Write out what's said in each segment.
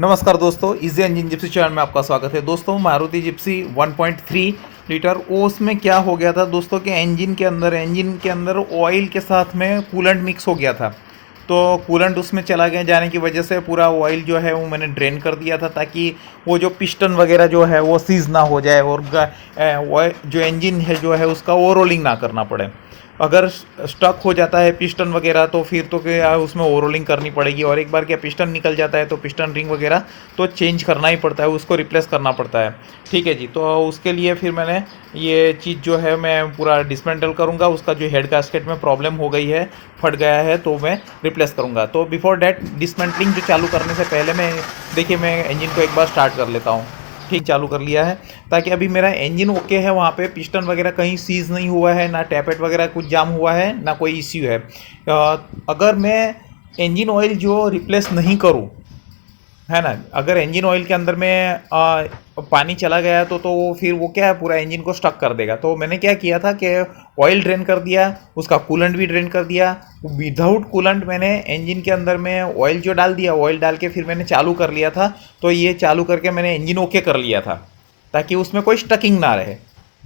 नमस्कार दोस्तों, easy engine Gypsy channel में आपका स्वागत है। दोस्तों मारुति जिप्सी 1.3 लीटर वो उसमें क्या हो गया था दोस्तों कि इंजन के अंदर ऑयल के साथ में कूलेंट मिक्स हो गया था। तो कूलेंट उसमें चला गया, जाने की वजह से पूरा ऑयल जो है वो मैंने ड्रेन कर दिया था, ताकि वो जो पिस्टन वगैरह जो है वो सीज ना हो जाए और जो इंजन है जो है उसका ओवरऑलिंग ना करना पड़े। अगर स्टक हो जाता है पिस्टन वगैरह तो फिर तो क्या उसमें ओवरऑलिंग करनी पड़ेगी, और एक बार क्या पिस्टन निकल जाता है तो पिस्टन रिंग वगैरह तो चेंज करना ही पड़ता है, उसको रिप्लेस करना पड़ता है। ठीक है जी, तो उसके लिए फिर मैंने ये चीज़ जो है मैं पूरा डिसमेंटल करूँगा। उसका जो हेड गास्केट में प्रॉब्लम हो गई है, फट गया है, तो मैं रिप्लेस करूँगा। तो बिफोर डैट डिसमेंटलिंग जो चालू करने से पहले मैं इंजन को एक बार स्टार्ट कर लेता हूँ। ठीक, चालू कर लिया है, ताकि अभी मेरा इंजन ओके है, वहाँ पे पिस्टन वगैरह कहीं सीज नहीं हुआ है, ना टैपेट वगैरह कुछ जाम हुआ है, ना कोई इश्यू है। अगर मैं इंजन ऑयल जो रिप्लेस नहीं करूँ, है ना, अगर इंजन ऑयल के अंदर में पानी चला गया तो वो फिर वो क्या है, पूरा इंजन को स्टक कर देगा। तो मैंने क्या किया था कि ऑयल ड्रेन कर दिया, उसका कूलेंट भी ड्रेन कर दिया। विदाउट कूलेंट मैंने इंजन के अंदर में ऑयल जो डाल दिया, ऑयल डाल के फिर मैंने चालू कर लिया था। तो ये चालू करके मैंने इंजन ओके कर लिया था, ताकि उसमें कोई स्टकिंग ना रहे।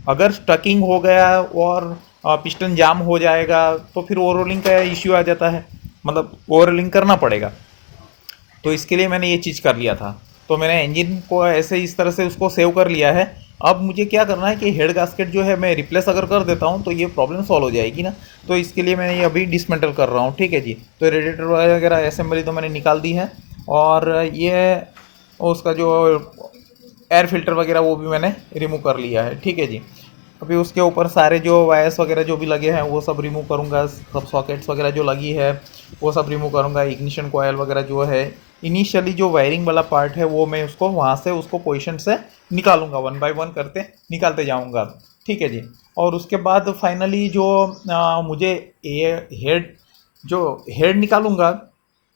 अगर स्टकिंग हो गया और पिस्टन जाम हो जाएगा तो फिर ओवररोलिंग का इश्यू आ जाता है, मतलब ओवररोलिंग करना पड़ेगा। तो इसके लिए मैंने ये चीज़ कर लिया था। तो मैंने इंजन को ऐसे इस तरह से उसको सेव कर लिया है। अब मुझे क्या करना है कि हेड गास्केट जो है मैं रिप्लेस अगर कर देता हूँ तो ये प्रॉब्लम सॉल्व हो जाएगी ना। तो इसके लिए मैंने ये अभी डिसमेंटल कर रहा हूँ। ठीक है जी, तो रेडिएटर वगैरह असेंबली तो मैंने निकाल दी है, और ये उसका जो एयर फिल्टर वगैरह वो भी मैंने रिमूव कर लिया है। ठीक है जी, अभी उसके ऊपर सारे जो वायर्स वगैरह जो भी लगे हैं वो सब रिमूव करूँगा, सब सॉकेट्स वगैरह जो लगी है वो सब रिमूव करूँगा। इग्निशन कोयल वगैरह जो है, इनिशियली जो वायरिंग वाला पार्ट है वो मैं उसको वहाँ से उसको पोजीशन से निकालूंगा, वन बाय वन करते निकालते जाऊँगा। ठीक है जी, और उसके बाद फाइनली जो मुझे ये हेड निकालूंगा,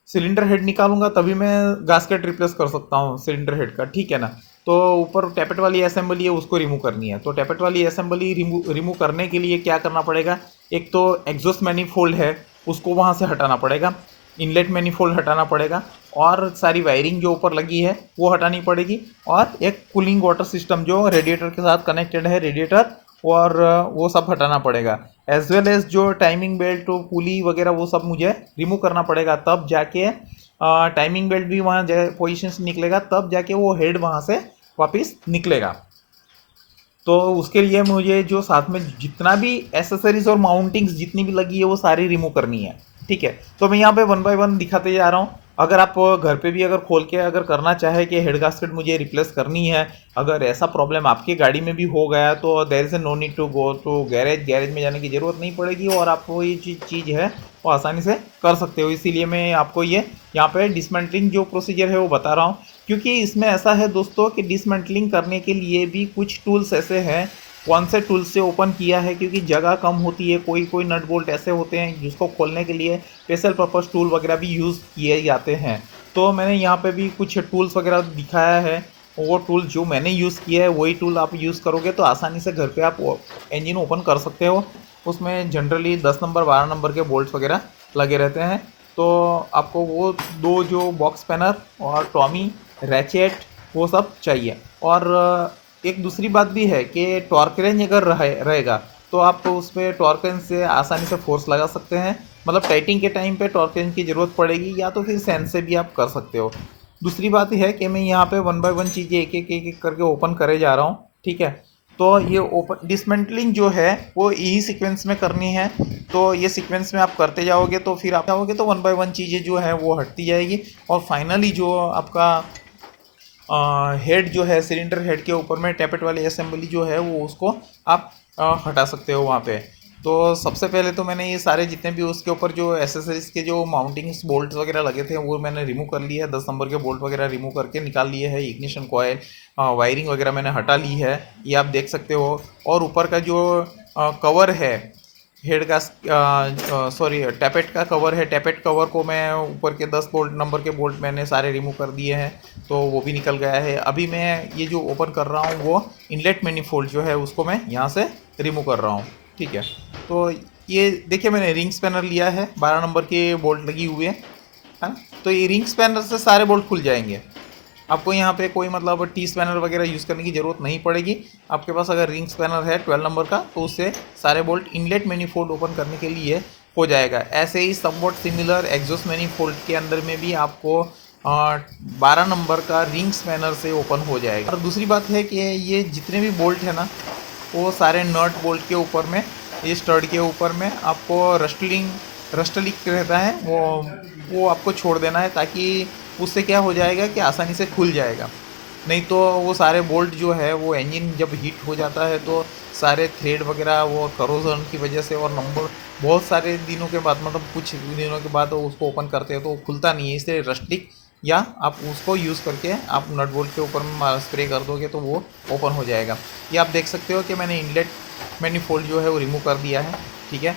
सिलेंडर हेड निकालूंगा, तभी मैं गास्केट रिप्लेस कर सकता हूँ सिलेंडर हेड का। ठीक है ना। तो ऊपर टैपेट वाली असेंबली है, उसको रिमूव करनी है। तो टैपेट वाली असेंबली रिमूव करने के लिए क्या करना पड़ेगा, एक तो एग्जॉस्ट मैनिफोल्ड है उसको वहाँ से हटाना पड़ेगा, इनलेट मैनिफोल्ड हटाना पड़ेगा, और सारी वायरिंग जो ऊपर लगी है वो हटानी पड़ेगी, और एक कूलिंग वाटर सिस्टम जो रेडिएटर के साथ कनेक्टेड है, रेडिएटर, और वो सब हटाना पड़ेगा। एज वेल एज जो टाइमिंग बेल्ट पुली वगैरह वो सब मुझे रिमूव करना पड़ेगा, तब जाके टाइमिंग बेल्ट भी वहाँ पोजीशन से निकलेगा, तब जाके वो हेड वहाँ से वापस निकलेगा। तो उसके लिए मुझे जो साथ में जितना भी एसेसरीज और माउंटिंग्स जितनी भी लगी है वो सारी रिमूव करनी है। ठीक है, तो मैं यहाँ पे वन बाय वन दिखाते जा रहा हूँ। अगर आप घर पे भी अगर खोल के अगर करना चाहे कि हेड गास्केट मुझे रिप्लेस करनी है, अगर ऐसा प्रॉब्लम आपकी गाड़ी में भी हो गया, तो there is no need to go to garage में जाने की ज़रूरत नहीं पड़ेगी, और आपको ये चीज़ है वो आसानी से कर सकते हो। इसीलिए मैं आपको ये यहाँ पे डिसमेंटलिंग जो प्रोसीजर है वो बता रहा हूँ, क्योंकि इसमें ऐसा है दोस्तों कि डिसमेंटलिंग करने के लिए भी कुछ टूल्स ऐसे हैं। कौन से टूल्स से ओपन किया है, क्योंकि जगह कम होती है, कोई कोई नट बोल्ट ऐसे होते हैं जिसको खोलने के लिए स्पेशल पर्पस टूल वगैरह भी यूज़ किए जाते हैं। तो मैंने यहाँ पे भी कुछ टूल्स वगैरह दिखाया है, वो टूल जो मैंने यूज़ किया है वही टूल आप यूज़ करोगे तो आसानी से घर पे आप इंजन ओपन कर सकते हो। उसमें जनरली 10 नंबर 12 नंबर के बोल्ट्स वगैरह लगे रहते हैं। तो आपको वो दो जो बॉक्स स्पैनर और टॉमी रैचेट वो सब चाहिए। और एक दूसरी बात भी है कि टॉर्क रेंज अगर रहेगा तो आप उस पर टॉर्क रेंज से आसानी से फोर्स लगा सकते हैं, मतलब टाइटिंग के टाइम पे टॉर्क रेंज की ज़रूरत पड़ेगी, या तो फिर सेंस से भी आप कर सकते हो। दूसरी बात है कि मैं यहाँ पे वन बाय वन चीज़ें एक करके ओपन करे जा रहा हूँ। ठीक है, तो ये ओपन डिसमेंटलिंग जो है वो यही सीक्वेंस में करनी है। तो ये सीक्वेंस में आप करते जाओगे तो फिर आप जाओगे तो वन बाय वन चीज़ें जो है वो हटती जाएगी, और फाइनली जो आपका हेड जो है सिलेंडर हेड के ऊपर में टैपेट वाली असेंबली जो है वो उसको आप हटा सकते हो वहाँ पे। तो सबसे पहले तो मैंने ये सारे जितने भी उसके ऊपर जो एसेसरीज के जो माउंटिंग्स बोल्ट वगैरह लगे थे वो मैंने रिमूव कर लिए है, 10 नंबर के बोल्ट वगैरह रिमूव करके निकाल लिए है। इग्निशन कॉयल वायरिंग वगैरह मैंने हटा ली है, ये आप देख सकते हो। और ऊपर का जो कवर है हेड का, सॉरी टैपेट का कवर है, टैपेट कवर को मैं ऊपर के 10 बोल्ट नंबर के बोल्ट मैंने सारे रिमूव कर दिए हैं, तो वो भी निकल गया है। अभी मैं ये जो ओपन कर रहा हूँ वो इनलेट मैनिफोल्ड जो है उसको मैं यहाँ से रिमूव कर रहा हूँ। ठीक है, तो ये देखिए मैंने रिंग स्पैनर लिया है, 12 नंबर के बोल्ट लगी हुए हैं, है ना। तो ये रिंग स्पैनर से सारे बोल्ट खुल जाएंगे। आपको यहाँ पे कोई मतलब टी स्पैनर वगैरह यूज़ करने की ज़रूरत नहीं पड़ेगी। आपके पास अगर रिंग स्पैनर है 12 नंबर का तो उससे सारे बोल्ट इनलेट मैनिफोल्ड ओपन करने के लिए हो जाएगा। ऐसे ही समवॉट सिमिलर एग्जॉस्ट मैनिफोल्ड के अंदर में भी आपको 12 नंबर का रिंग स्पैनर से ओपन हो जाएगा। और दूसरी बात है कि ये जितने भी बोल्ट है ना वो सारे नट बोल्ट के ऊपर में, ये स्टड के ऊपर में आपको रस्टलिक रहता है, वो आपको छोड़ देना है, ताकि उससे क्या हो जाएगा कि आसानी से खुल जाएगा। नहीं तो वो सारे बोल्ट जो है वो इंजन जब हीट हो जाता है तो सारे थ्रेड वगैरह वो करोजन की वजह से और नंबर बहुत सारे दिनों के बाद, मतलब कुछ दिनों के बाद उसको ओपन करते हैं तो वो खुलता नहीं है। इसलिए रस्टिक या आप उसको यूज़ करके आप नट बोल्ट के ऊपर में स्प्रे कर दोगे तो वो ओपन हो जाएगा। ये आप देख सकते हो कि मैंने इनलेट मैनिफोल्ड जो है वो रिमूव कर दिया है। ठीक है,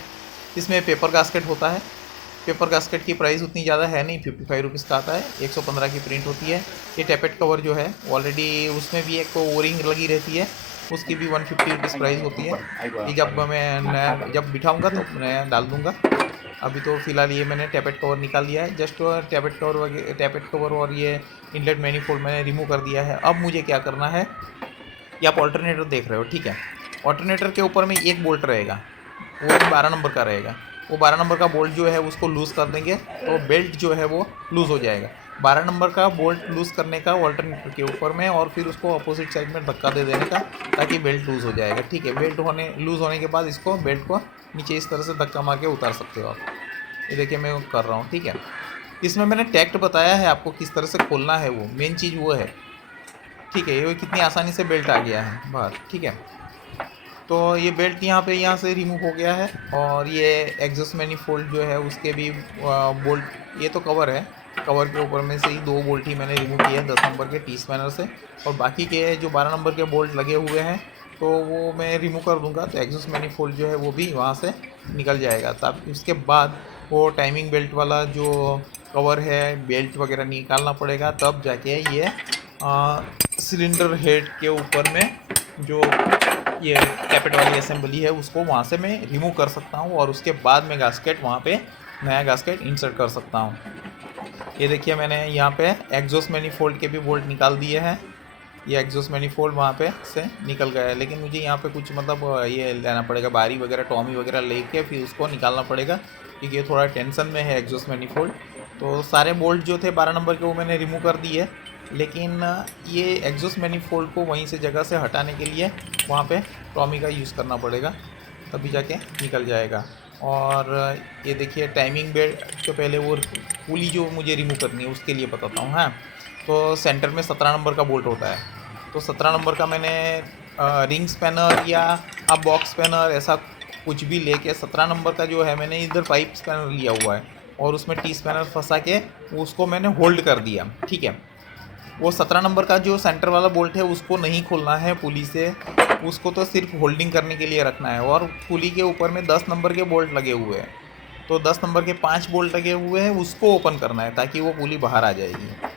इसमें पेपर गास्केट होता है। पेपर गास्केट की प्राइस उतनी ज़्यादा है नहीं, 55 रुपीज़ का आता है, 115 की प्रिंट होती है। ये टैपेट कवर जो है ऑलरेडी उसमें भी एक तो ओरिंग लगी रहती है, उसकी भी 150 रुपीज़ प्राइस होती है। ये जब मैं नया जब बिठाऊँगा तो नया डाल दूँगा। अभी तो फ़िलहाल ये मैंने टैपेट कवर निकाल लिया है, जस्ट टैपेट कवर और ये इनलेट मैनिफोल्ड मैंने रिमूव कर दिया है। अब मुझे क्या करना है, ये आप ऑल्टरनेटर देख रहे हो, ठीक है। ऑल्टरनेटर के ऊपर में एक बोल्ट रहेगा, वो 12 नंबर का रहेगा। वो 12 नंबर का बोल्ट जो है उसको लूज़ कर देंगे तो बेल्ट जो है वो लूज़ हो जाएगा। 12 नंबर का बोल्ट लूज़ करने का ऑल्टरनेटर के ऊपर में, और फिर उसको अपोजिट साइड में धक्का दे देने का ताकि बेल्ट लूज़ हो जाएगा। ठीक है, बेल्ट लूज़ होने के बाद इसको बेल्ट को नीचे इस तरह से धक्का मार के उतार सकते हो आप। ये देखिए मैं कर रहा हूँ। ठीक है, इसमें मैंने टैक्ट बताया है आपको किस तरह से खोलना है, वो मेन चीज़ वो है। ठीक है, ये कितनी आसानी से बेल्ट आ गया है बाहर। ठीक है, तो ये बेल्ट यहाँ से रिमूव हो गया है। और ये एग्जॉस्ट मैनिफोल्ड जो है उसके भी बोल्ट, ये तो कवर है, कवर के ऊपर में से ही 2 बोल्ट ही मैंने रिमूव किए हैं 10 नंबर के टी स्पैनर से, और बाकी के जो 12 नंबर के बोल्ट लगे हुए हैं तो वो मैं रिमूव कर दूंगा, तो एग्जॉस्ट मैनिफोल्ड जो है वो भी वहाँ से निकल जाएगा। तब उसके बाद वो टाइमिंग बेल्ट वाला जो कवर है, बेल्ट वगैरह निकालना पड़ेगा, तब जाके ये सिलेंडर हेड के ऊपर में जो ये टैपेट वाली असेंबली है उसको वहाँ से मैं रिमूव कर सकता हूँ, और उसके बाद मैं गास्केट वहाँ पे नया गास्केट इंसर्ट कर सकता हूँ। ये देखिए मैंने यहाँ पे एग्जॉस्ट मैनिफोल्ड के भी बोल्ट निकाल दिए हैं। ये एग्जॉस्ट मैनिफोल्ड वहाँ पे से निकल गया है, लेकिन मुझे यहाँ पे कुछ मतलब ये लेना पड़ेगा, बारी वगैरह टॉमी वगैरह लेके फिर उसको निकालना पड़ेगा, क्योंकि ये थोड़ा टेंशन में है एग्जॉस्ट मैनिफोल्ड। तो सारे बोल्ट जो थे 12 नंबर के वो मैंने रिमूव कर दिए, लेकिन ये एग्जॉस्ट मैनिफोल्ड को वहीं से जगह से हटाने के लिए वहाँ पे टॉमी का यूज़ करना पड़ेगा, तभी जाके निकल जाएगा। और ये देखिए टाइमिंग बेल्ट के पहले वो पुली जो मुझे रिमूव करनी है उसके लिए बताता हूँ। हाँ, तो सेंटर में 17 नंबर का बोल्ट होता है, तो 17 नंबर का मैंने रिंग स्पैनर या आप बॉक्स स्पैनर ऐसा कुछ भी लेके 17 नंबर का जो है मैंने इधर पाइप स्पैनर लिया हुआ है, और उसमें टी स्पैनर फंसा के उसको मैंने होल्ड कर दिया। ठीक है, वो 17 नंबर का जो सेंटर वाला बोल्ट है उसको नहीं खोलना है पुली से, उसको तो सिर्फ होल्डिंग करने के लिए रखना है। और पुली के ऊपर में 10 नंबर के बोल्ट लगे हुए हैं, तो 10 नंबर के 5 बोल्ट लगे हुए हैं, उसको ओपन करना है ताकि वो पुली बाहर आ जाएगी।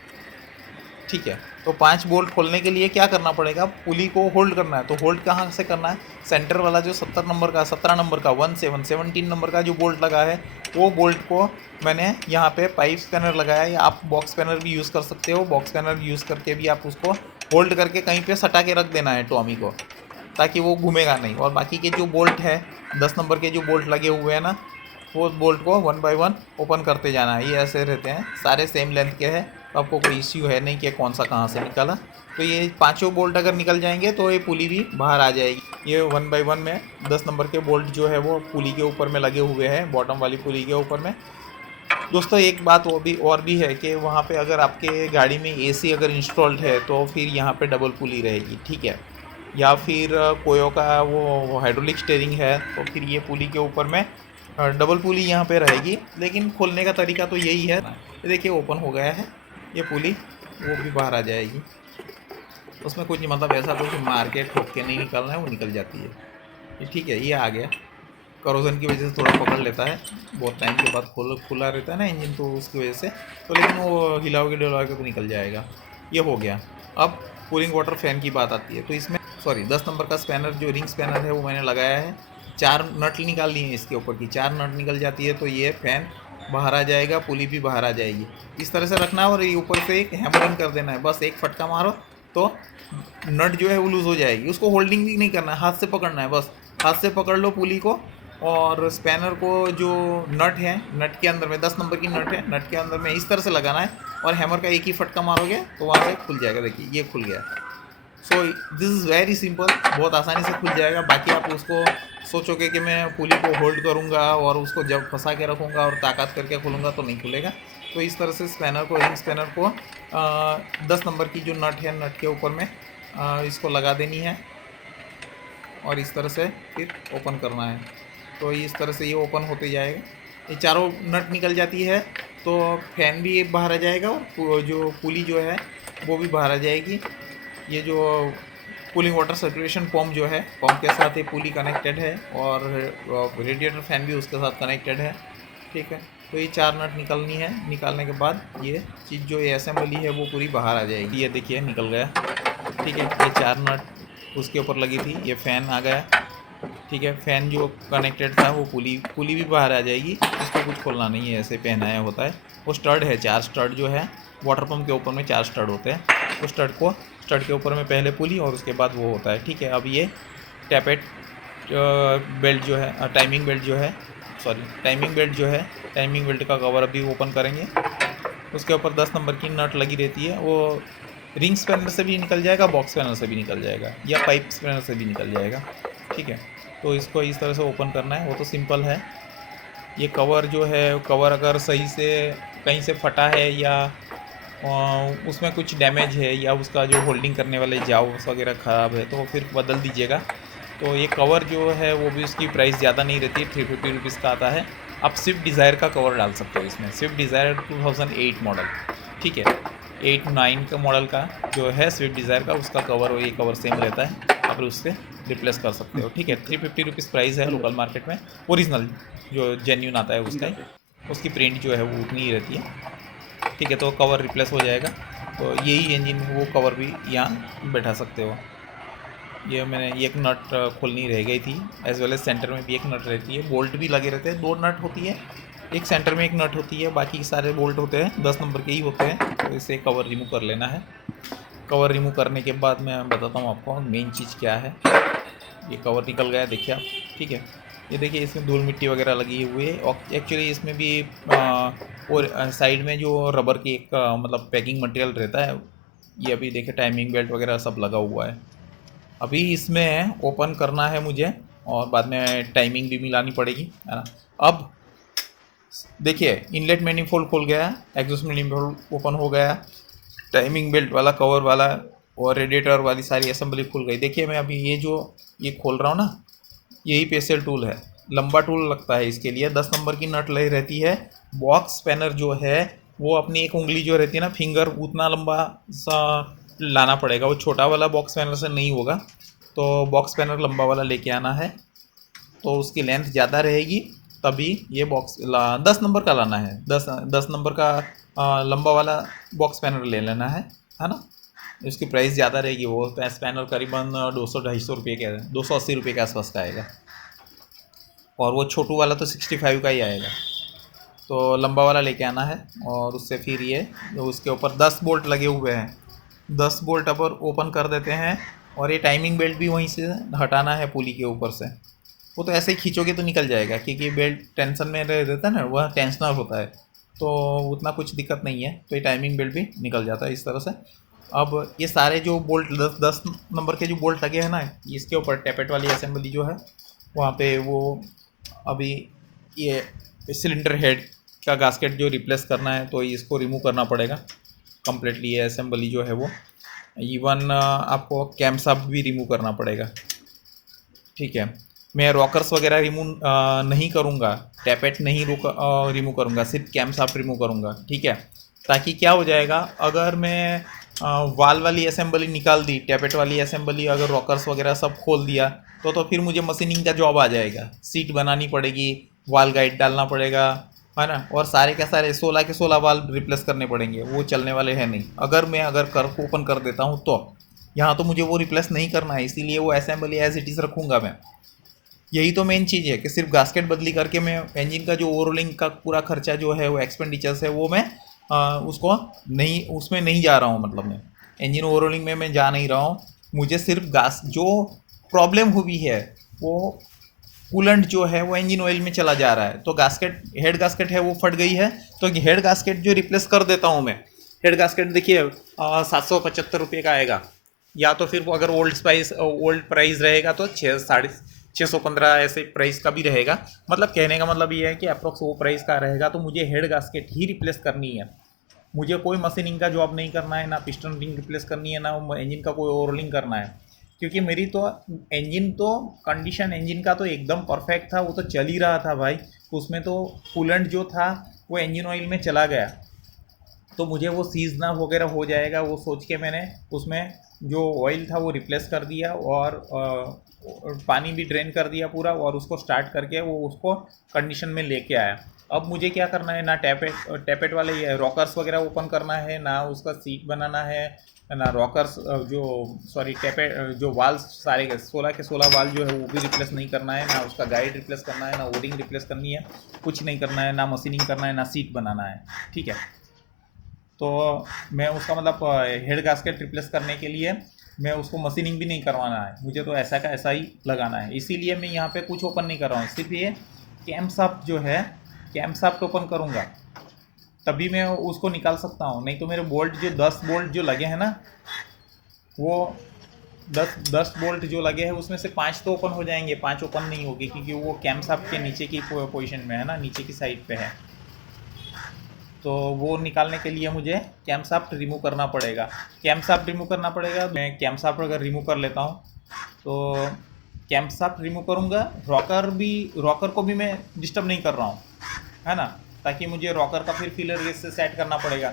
ठीक है, तो 5 बोल्ट खोलने के लिए क्या करना पड़ेगा, पुली को होल्ड करना है। तो होल्ड कहाँ से करना है, सेंटर वाला जो 17 नंबर का 17 नंबर का जो बोल्ट लगा है वो बोल्ट को मैंने यहाँ पे पाइप स्पैनर लगाया, या आप बॉक्स स्पैनर भी यूज़ कर सकते हो। बॉक्स स्पैनर यूज़ करके भी आप उसको होल्ड करके कहीं पे सटा के रख देना है टॉमी को, ताकि वो घूमेगा नहीं। और बाकी के जो बोल्ट है 10 नंबर के जो बोल्ट लगे हुए हैं ना, वो बोल्ट को 1 बाय 1 ओपन करते जाना है। ये ऐसे रहते हैं, सारे सेम लेंथ के हैं, तो आपको कोई इश्यू है नहीं कि कौन सा कहाँ से निकाला। तो ये 5 बोल्ट अगर निकल जाएंगे तो ये पुली भी बाहर आ जाएगी। ये 1 बाय 1 में 10 नंबर के बोल्ट जो है वो पुली के ऊपर में लगे हुए हैं, बॉटम वाली पुली के ऊपर में। दोस्तों एक बात वो भी और भी है कि वहाँ पे अगर आपके गाड़ी में एसी अगर इंस्टॉल्ड है तो फिर यहाँ पे डबल पुली रहेगी। ठीक है, या फिर कोयो का वो हाइड्रोलिक स्टीयरिंग है तो फिर ये पुली के ऊपर में डबल पुली यहाँ पे रहेगी। लेकिन खोलने का तरीका तो यही है। ये देखिए ओपन हो गया है ये पुली, वो भी बाहर आ जाएगी। उसमें कुछ मतलब ऐसा कुछ मार के ठोक के नहीं निकलना है, वो निकल जाती है ये। ठीक है, ये आ गया। करोजन की वजह से थोड़ा पकड़ लेता है, बहुत टाइम के बाद खुला रहता है ना इंजन, तो उसकी वजह से तो, लेकिन वो हिलाओगे डुलाओगे तो निकल जाएगा। ये हो गया। अब कूलिंग वाटर फैन की बात आती है, तो इसमें 10 नंबर का स्पैनर जो रिंग स्पैनर है वो मैंने लगाया है। 4 नट निकाल लिए हैं इसके ऊपर की, 4 नट निकल जाती है तो ये फ़ैन बाहर आ जाएगा, पुली भी बाहर आ जाएगी। इस तरह से रखना है और ये ऊपर से एक हैमरिंग कर देना है, बस एक फटका मारो तो नट जो है वो लूज़ हो जाएगी। उसको होल्डिंग भी नहीं करना है, हाथ से पकड़ना है, बस हाथ से पकड़ लो पुली को। और स्पैनर को जो नट है, नट के अंदर में 10 नंबर की नट है, नट के अंदर में इस तरह से लगाना है और हैमर का एक ही फटका मारोगे तो वहाँ से खुल जाएगा। देखिए ये खुल गया। So this is very simple, बहुत आसानी से खुल जाएगा। बाकी आप उसको सोचोगे कि मैं पुली को होल्ड करूँगा और उसको जब फंसा के रखूँगा और ताकत करके खोलूँगा तो नहीं खुलेगा। तो इस तरह से स्पैनर को, रिंग स्पैनर को 10 नंबर की जो नट है, नट के ऊपर में इसको लगा देनी है और इस तरह से फिर ओपन करना है। तो इस तरह से ये ओपन होते जाएगा। ये चारों नट निकल जाती है तो फैन भी बाहर आ जाएगा और जो पुली जो है वो भी बाहर आ जाएगी। ये जो कूलिंग वाटर सर्कुलेशन पंप जो है, पंप के साथ ये पुली कनेक्टेड है और रेडिएटर फैन भी उसके साथ कनेक्टेड है। ठीक है, तो ये 4 नट निकलनी है। निकालने के बाद ये चीज़ जो ये असेंबली है वो पूरी बाहर आ जाएगी। ये देखिए निकल गया। ठीक है, ये 4 नट उसके ऊपर लगी थी, ये फ़ैन आ गया। ठीक है, फ़ैन जो कनेक्टेड था वो पुली भी बाहर आ जाएगी। इसको कुछ खोलना नहीं है, ऐसे पहनाया होता है। वो स्टड है, 4 स्टड जो है वाटर पंप के ऊपर में 4 स्टड होते हैं। उस स्टड के ऊपर में पहले पुली और उसके बाद वो होता है। ठीक है, अब ये टैपेट बेल्ट जो है, टाइमिंग बेल्ट जो है, टाइमिंग बेल्ट का कवर अभी ओपन करेंगे। उसके ऊपर 10 नंबर की नट लगी रहती है, वो रिंग स्पैनर से भी निकल जाएगा, बॉक्स स्पैनर से भी निकल जाएगा या पाइप स्पैनर से भी निकल जाएगा। ठीक है, तो इसको इस तरह से ओपन करना है, वो तो सिंपल है। ये कवर जो है, कवर अगर सही से कहीं से फटा है या उसमें कुछ डैमेज है या उसका जो होल्डिंग करने वाले जाव वगैरह ख़राब है तो फिर बदल दीजिएगा। तो ये कवर जो है वो भी उसकी प्राइस ज़्यादा नहीं रहती है, 350 रुपीज़ का आता है। आप स्विफ्ट डिज़ायर का कवर डाल सकते हो इसमें, स्विफ्ट डिज़ायर 2008 मॉडल। ठीक है, 8-9 का मॉडल का जो है स्विफ्ट डिज़ायर का, उसका कवर और ये कवर सेम रहता है, आप उससे रिप्लेस कर सकते हो। ठीक है, 350 रुपीज़ प्राइस है लोकल मार्केट में। ओरिजिनल जो जेन्यून आता है उसका, उसकी प्रिंट जो है वो उतनी ही रहती है। ठीक है, तो कवर रिप्लेस हो जाएगा। तो यही इंजन वो कवर भी यहाँ बैठा सकते हो। ये मैंने एक नट खोलनी रह गई थी, एज वेल एज सेंटर में भी एक नट रहती है, बोल्ट भी लगे रहते हैं। 2 नट होती है, एक सेंटर में एक नट होती है, बाकी सारे बोल्ट होते हैं 10 नंबर के ही होते हैं। तो इसे कवर रिमूव कर लेना है। कवर रिमूव करने के बाद मैं बताता हूँ आपको मेन चीज़ क्या है। ये कवर निकल गया, देखिए आप। ठीक है, ये देखिए इसमें धूल मिट्टी वगैरह लगी हुई है और एक्चुअली इसमें भी और साइड में जो रबर की एक मतलब पैकिंग मटेरियल रहता है, ये अभी देखिए टाइमिंग बेल्ट वगैरह सब लगा हुआ है। अभी इसमें ओपन करना है मुझे और बाद में टाइमिंग भी मिलानी पड़ेगी, है ना। अब देखिए इनलेट मैनिफोल्ड खोल गया, एग्जॉस्ट मैनिफोल्ड ओपन हो गया, टाइमिंग बेल्ट वाला, कवर वाला और रेडिएटर वाली सारी असेंबली खुल गई। देखिए मैं अभी ये खोल रहा हूँ ना, यही पेशल टूल है, लंबा टूल लगता है इसके लिए। 10 नंबर की नट लगी रहती है। बॉक्स स्पैनर जो है वो अपनी एक उंगली जो रहती है ना, फिंगर, उतना लंबा सा लाना पड़ेगा, वो छोटा वाला बॉक्स स्पैनर से नहीं होगा। तो बॉक्स स्पैनर लंबा वाला लेके आना है, तो उसकी लेंथ ज़्यादा रहेगी, तभी ये 10 नंबर का लाना है। 10 नंबर का लंबा वाला बॉक्स स्पैनर ले लेना है ना। उसकी प्राइस ज़्यादा रहेगी, वो स्पैनर करीबन 200-250 रुपये का, 280 रुपये के आसपास का आएगा और वो छोटू वाला तो 65 का ही आएगा। तो लंबा वाला लेके आना है और उससे फिर ये उसके ऊपर 10 बोल्ट लगे हुए हैं, 10 बोल्ट अब ओपन कर देते हैं और ये टाइमिंग बेल्ट भी वहीं से हटाना है पुली के ऊपर से। वो तो ऐसे ही खींचोगे तो निकल जाएगा, क्योंकि बेल्ट टेंशन में रहता है ना, वह टेंशनर होता है, तो उतना कुछ दिक्कत नहीं है। तो ये टाइमिंग बेल्ट भी निकल जाता है इस तरह से। अब ये सारे जो बोल्ट 10 नंबर के जो बोल्ट लगे हैं ना, इसके ऊपर टैपेट वाली असेंबली जो है वहाँ पे वो अभी ये सिलेंडर हेड का गास्केट जो रिप्लेस करना है, तो इसको रिमूव करना पड़ेगा कम्प्लीटली। ये असेंबली जो है वो, इवन आपको कैम शाफ्ट भी रिमूव करना पड़ेगा। ठीक है, मैं रॉकर्स वगैरह रिमूव नहीं करूँगा, टैपेट नहीं रिमूव करूँगा, सिर्फ कैम शाफ्ट रिमूव करूँगा। ठीक है, ताकि क्या हो जाएगा, अगर मैं वाल वाली असेंबली निकाल दी, टैपेट वाली असेंबली अगर रॉकर्स वगैरह सब खोल दिया तो फिर मुझे मशीनिंग का जॉब आ जाएगा। सीट बनानी पड़ेगी, वाल गाइड डालना पड़ेगा, है ना, और सारे के सारे 16 के 16 वाल रिप्लेस करने पड़ेंगे, वो चलने वाले हैं नहीं। अगर कर ओपन कर देता हूँ तो यहाँ तो मुझे वो रिप्लेस नहीं करना है, इसीलिए वो असेंबली एज इट इज़ रखूँगा मैं। यही तो मेन चीज़ है कि सिर्फ गास्केट बदली करके मैं इंजन का जो ओवरऑलिंग का पूरा खर्चा जो है वो एक्सपेंडिचर्स है वो मैं उसको नहीं, उसमें नहीं जा रहा हूँ। मतलब मैं इंजन ओवरऑलिंग में मैं जा नहीं रहा हूँ। मुझे सिर्फ गास जो प्रॉब्लम हुई है वो कूलेंट जो है वो इंजन ऑयल में चला जा रहा है, तो गास्केट हेड गास्केट है वो फट गई है, तो हेड गास्केट जो रिप्लेस कर देता हूँ मैं। हेड गास्केट देखिए 775 रुपये का आएगा, या तो फिर वो अगर ओल्ड प्राइस रहेगा तो 615 ऐसे प्राइस का भी रहेगा। मतलब कहने का मतलब ये है कि अप्रोक्स वो प्राइस का रहेगा, तो मुझे हेड गास्केट ही रिप्लेस करनी है। मुझे कोई मशीनिंग का जॉब नहीं करना है, ना पिस्टन रिंग रिप्लेस करनी है, ना इंजन का कोई ओवरलिंग करना है। क्योंकि मेरी तो इंजन तो कंडीशन इंजन का तो एकदम परफेक्ट था, वो तो चल ही रहा था भाई। उसमें तो कूलेंट जो था वो इंजन ऑयल में चला गया, तो मुझे वो सीजना वगैरह हो जाएगा वो सोच के मैंने उसमें जो ऑयल था वो रिप्लेस कर दिया, और पानी भी ड्रेन कर दिया पूरा, और उसको स्टार्ट करके वो उसको कंडीशन में लेके आया। अब मुझे क्या करना है, ना टैपेट वाले ये रॉकर्स वगैरह ओपन करना है, ना उसका सीट बनाना है, ना रॉकर्स जो सॉरी टैपेट जो वाल्व सारे 16 के 16 वाल्व जो है वो भी रिप्लेस नहीं करना है, ना उसका गाइड रिप्लेस करना है, ना ओरिंग रिप्लेस करनी है, कुछ नहीं करना है, ना मशीनिंग करना है, ना सीट बनाना है। ठीक है, तो मैं उसका मतलब हेड गास्केट रिप्लेस करने के लिए मैं उसको मशीनिंग भी नहीं करवाना है, मुझे तो ऐसा का ऐसा ही लगाना है। इसीलिए मैं यहाँ पे कुछ ओपन नहीं कर रहा हूँ, सिर्फ ये कैम शाफ्ट जो है कैम शाफ्ट ओपन करूँगा, तभी मैं उसको निकाल सकता हूँ। नहीं तो मेरे बोल्ट जो 10 बोल्ट जो लगे हैं ना, वो 10 बोल्ट जो लगे हैं उसमें से 5 तो ओपन हो जाएंगे, 5 ओपन नहीं होगी, क्योंकि वो कैम शाफ्ट के नीचे की पोजीशन में है ना, नीचे की साइड पे है। तो वो निकालने के लिए मुझे कैम शाफ्ट रिमूव करना पड़ेगा। कैम शाफ्ट रिमूव करना पड़ेगा, मैं कैम शाफ्ट अगर रिमूव कर लेता हूँ तो कैम शाफ्ट रिमूव करूँगा, रॉकर को भी मैं डिस्टर्ब नहीं कर रहा हूँ, है ना, ताकि मुझे रॉकर का फिर फीलर गेज से सेट करना पड़ेगा।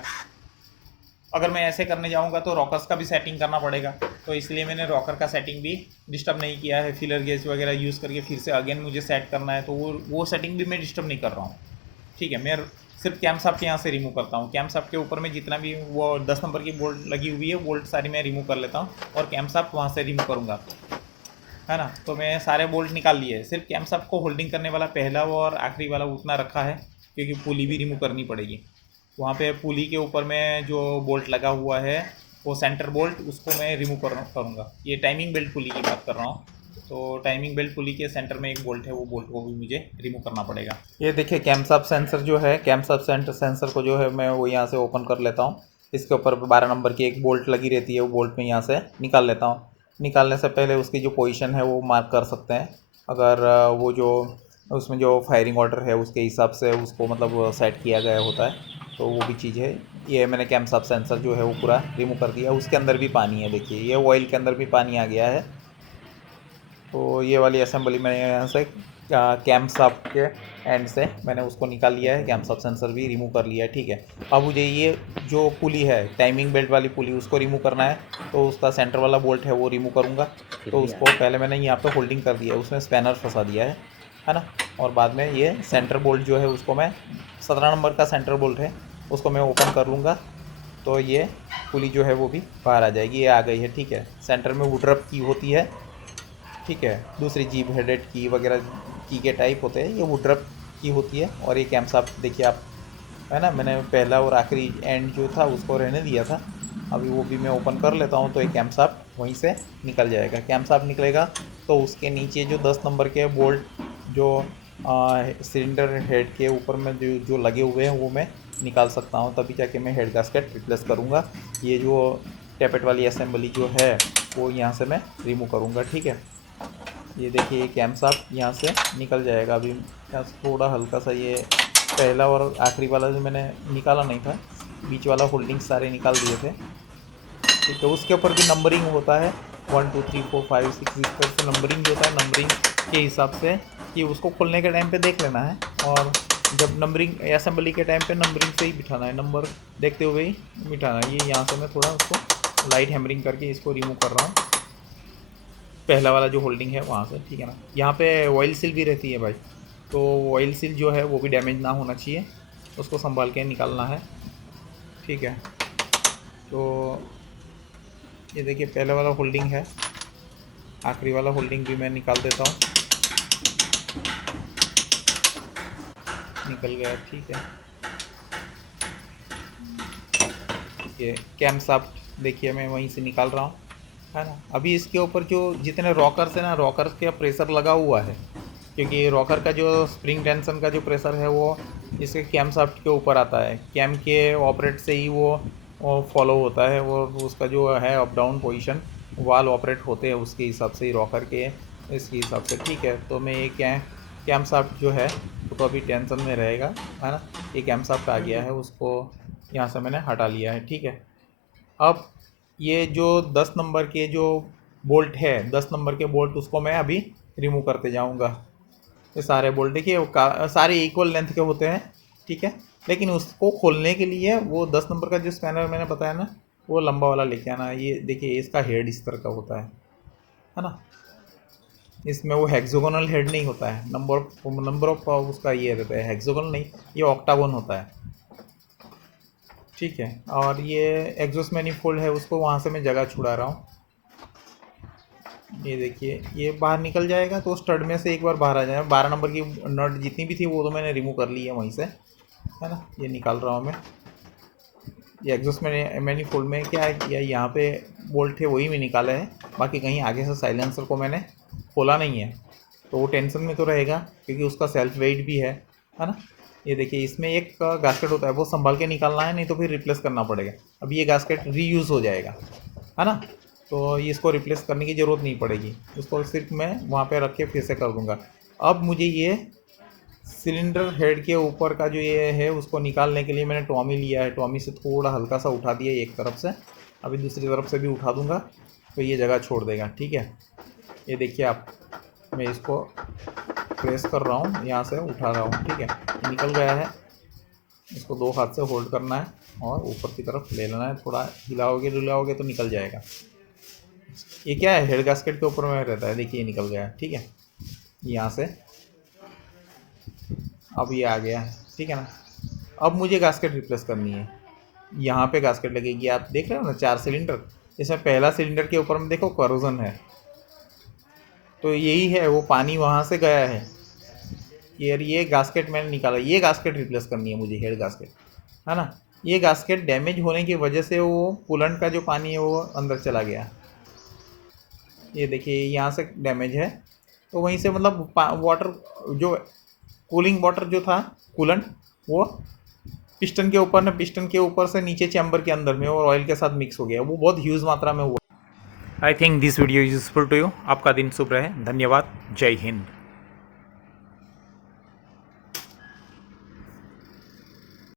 अगर मैं ऐसे करने जाऊंगा तो रॉकर्स का भी सेटिंग करना पड़ेगा, तो इसलिए मैंने रॉकर का सेटिंग भी डिस्टर्ब नहीं किया है। फीलर गेज वगैरह यूज़ करके फिर से अगेन मुझे सेट करना है, तो वो सेटिंग भी मैं डिस्टर्ब नहीं कर रहा हूँ। ठीक है, मैं सिर्फ कैम शाफ्ट यहाँ से रिमूव करता हूँ। कैम शाफ्ट के ऊपर में जितना भी वो 10 नंबर की बोल्ट लगी हुई है बोल्ट सारी मैं रिमूव कर लेता हूँ, और कैम शाफ्ट वहाँ से रिमूव करूँगा, है ना। तो मैं सारे बोल्ट निकाल लिए, सिर्फ कैम शाफ्ट को होल्डिंग करने वाला पहला और आखिरी वाला उतना रखा है, क्योंकि पुली भी रिमूव करनी पड़ेगी। वहाँ पे पुली के ऊपर में जो बोल्ट लगा हुआ है वो सेंटर बोल्ट, उसको मैं रिमूव करूँगा। ये टाइमिंग बेल्ट पुली की बात कर रहा हूँ, तो टाइमिंग बेल्ट पुली के सेंटर में एक बोल्ट है, वो बोल्ट को भी मुझे रिमूव करना पड़ेगा। ये देखिए कैम शाफ्ट सेंसर जो है, कैम शाफ्ट सेंसर को जो है मैं वो यहाँ से ओपन कर लेता हूँ। इसके ऊपर 12 नंबर की एक बोल्ट लगी रहती है, वो बोल्ट में यहाँ से निकाल लेता हूँ। निकालने से पहले उसकी जो पोजीशन है वो मार्क कर सकते हैं, अगर वो जो उसमें जो फायरिंग ऑर्डर है उसके हिसाब से उसको मतलब सेट किया गया होता है, तो वो भी चीज़ है। ये मैंने कैम शाफ्ट सेंसर जो है वो पूरा रिमूव कर दिया। उसके अंदर भी पानी है, देखिए ये ऑयल के अंदर भी पानी आ गया है। तो ये वाली असेंबली मैंने यहाँ से कैम शाफ्ट के एंड से मैंने उसको निकाल लिया है, कैम शाफ्ट सेंसर भी रिमूव कर लिया है। ठीक है, अब मुझे ये जो पुली है टाइमिंग बेल्ट वाली पुली उसको रिमूव करना है, तो उसका सेंटर वाला बोल्ट है वो रिमूव करूँगा। तो उसको पहले मैंने यहाँ पे होल्डिंग कर दिया है, उसमें स्पैनर फंसा दिया है ना। और बाद में ये सेंटर बोल्ट जो है उसको मैं 17 नंबर का सेंटर बोल्ट है उसको मैं ओपन कर लूँगा, तो ये पुली जो है वो भी बाहर आ जाएगी। ये आ गई है। ठीक है, सेंटर में वुडरप की होती है। ठीक है, दूसरी जीप हेडेड की वगैरह की के टाइप होते हैं, ये वुडरप की होती है। और ये कैम शाफ्ट देखिए आप, है ना, मैंने पहला और आखिरी एंड जो था उसको रहने दिया था, अभी वो भी मैं ओपन कर लेता हूँ, तो ये कैम शाफ्ट वहीं से निकल जाएगा। कैम शाफ्ट निकलेगा तो उसके नीचे जो 10 नंबर के बोल्ट जो सिलेंडर हेड के ऊपर में जो लगे हुए हैं वो मैं निकाल सकता हूँ, तभी जाके मैं हेड गास्केट रिप्लेस करूँगा। ये जो टैपेट वाली असेंबली जो है वो यहाँ से मैं रिमूव करूँगा। ठीक है, ये देखिए ये कैम शाफ्ट यहाँ से निकल जाएगा। अभी यहाँ से थोड़ा हल्का सा ये पहला और आखिरी वाला जो मैंने निकाला नहीं था, बीच वाला होल्डिंग सारे निकाल दिए थे। ठीक है, उसके ऊपर भी नंबरिंग होता है 1 2 3 4 5 6 इस तरह से नंबरिंग होता है। नंबरिंग के हिसाब से कि उसको खोलने के टाइम पे देख लेना है, और जब नंबरिंग असेंबली के टाइम पे नंबरिंग से ही बिठाना है, नंबर देखते हुए ही बिठाना है। ये यहाँ से मैं थोड़ा उसको लाइट हैमरिंग करके इसको रिमूव कर रहा हूँ, पहला वाला जो होल्डिंग है वहाँ से। ठीक है ना, यहाँ पे ऑयल सील भी रहती है भाई, तो ऑयल सील जो है वो भी डैमेज ना होना चाहिए, उसको संभाल के निकालना है। ठीक है, तो ये देखिए पहला वाला होल्डिंग है, आखिरी वाला होल्डिंग भी मैं निकाल देता हूँ। निकल गया, ठीक है। ये कैम शाफ्ट देखिए मैं वहीं से निकाल रहा हूँ, है ना। अभी इसके ऊपर जो जितने रॉकर्स है ना, रॉकर्स का प्रेशर लगा हुआ है, क्योंकि रॉकर का जो स्प्रिंग टेंशन का जो प्रेशर है वो इसके कैम शाफ्ट के ऊपर आता है। कैम के ऑपरेट से ही वो फॉलो होता है, वो उसका जो है अप डाउन पोजीशन वाल ऑपरेट होते हैं उसके हिसाब से ही, रॉकर के इसके हिसाब से, ठीक है। तो मैं ये कैम शाफ्ट जो है वो तो अभी टेंशन में रहेगा, है ना। ये कैम शाफ्ट आ गया है, उसको यहाँ से मैंने हटा लिया है, ठीक है। अब ये जो 10 नंबर के जो बोल्ट है, 10 नंबर के बोल्ट, उसको मैं अभी रिमूव करते जाऊंगा। ये सारे बोल्ट देखिए वो सारे इक्वल लेंथ के होते हैं, ठीक है। लेकिन उसको खोलने के लिए वो 10 नंबर का जो स्पैनर मैंने बताया ना, वो लंबा वाला लेके आना। ये देखिए इसका हेड इस तरह का होता है ना। इसमें वो हेक्सागोनल हेड नहीं होता है, नंबर ऑफ उसका ये रहता है हेक्सागोनल नहीं, ये ऑक्टागोन होता है, ठीक है। और ये एग्जॉस्ट मैनिफोल्ड है, उसको वहाँ से मैं जगह छुड़ा रहा हूँ। ये देखिए ये बाहर निकल जाएगा तो स्टड में से एक बार बाहर आ जाएगा। 12 नंबर की नट जितनी भी थी वो तो मैंने रिमूव कर ली है वहीं से, है ना। ये निकाल रहा हूँ मैं। ये एग्जॉस्ट मैनिफोल्ड में क्या है, या यहाँ पे बोल्ट थे वही में निकाला है, बाकी कहीं आगे से साइलेंसर को मैंने खोला नहीं है, तो वो टेंशन में तो रहेगा क्योंकि उसका सेल्फ वेट भी है ना। ये देखिए इसमें एक गास्केट होता है, वो संभाल के निकालना है, नहीं तो फिर रिप्लेस करना पड़ेगा। अब ये गास्केट रीयूज़ हो जाएगा, है ना। तो ये इसको रिप्लेस करने की ज़रूरत नहीं पड़ेगी, उसको सिर्फ मैं वहाँ पे रख के फिर से कर दूँगा। अब मुझे ये सिलेंडर हेड के ऊपर का जो ये है उसको निकालने के लिए मैंने टॉमी लिया है। टॉमी से थोड़ा हल्का सा उठा दिया एक तरफ से, अभी दूसरी तरफ से भी उठा दूँगा तो ये जगह छोड़ देगा, ठीक है। ये देखिए आप, मैं इसको प्रेस कर रहा हूँ, यहाँ से उठा रहा हूँ, ठीक है। ये निकल गया है। इसको 2 हाथ से होल्ड करना है और ऊपर की तरफ ले लेना है, थोड़ा हिलाओगे तो निकल जाएगा। ये क्या है, हेड गास्केट के ऊपर में रहता है, देखिए ये निकल गया, ठीक है, यहाँ से। अब ये आ गया, ठीक है ना। अब मुझे गास्केट रिप्लेस करनी है, यहाँ पे गास्केट लगेगी। आप देख रहे हो ना 4 सिलेंडर, इसमें पहला सिलेंडर के ऊपर में देखो करोजन है, तो यही है वो पानी वहाँ से गया है। ये गास्केट मैंने निकाला, ये गास्केट रिप्लेस करनी है मुझे, हेड गास्केट, है ना। ये गास्केट डैमेज होने की वजह से वो कूलेंट का जो पानी है वो अंदर चला गया। ये देखिए यहाँ से डैमेज है, तो वहीं से मतलब वाटर जो कूलिंग वाटर जो था कूलेंट, वो पिस्टन के ऊपर न, पिस्टन के ऊपर से नीचे चैम्बर के अंदर में और ऑयल के साथ मिक्स हो गया, वो बहुत ह्यूज मात्रा में हुआ। I think this video is useful to you. आपका दिन शुभ रहे, धन्यवाद, जय हिंद।